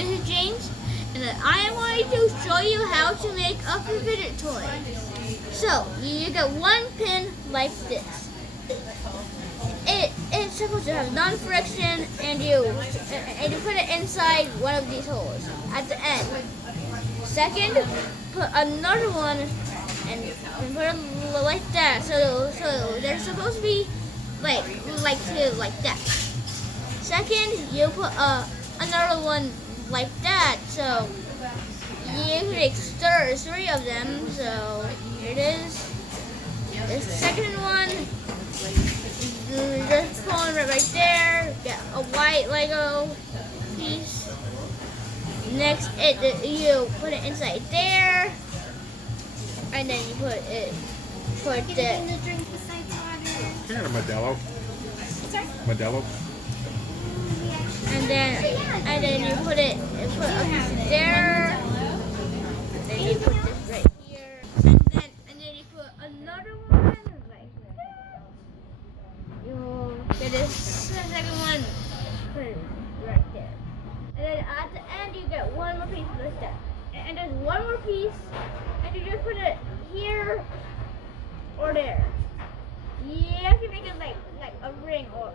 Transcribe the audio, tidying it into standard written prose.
this is James, and I am going to show you how to make a fidget toy. So, you get one pin like this. It's supposed to have non-friction, and you put it inside one of these holes at the end. Second, put another one and put it like that. So they're supposed to be like that. Second, you put another one like that. So you can stir three of them. So here it is. The second one, just pull it right there. Get a white Lego piece. Next, you put it inside there, and then you put the drink besides water. I got a Modelo. Sorry? Modelo. and then you put a piece there, and then you put this right here, and then you put another one like that. You get this second one, put it right there, and then at the end you get one more piece like that, and then one more piece, and you just put it here or there. You have to make it like a ring or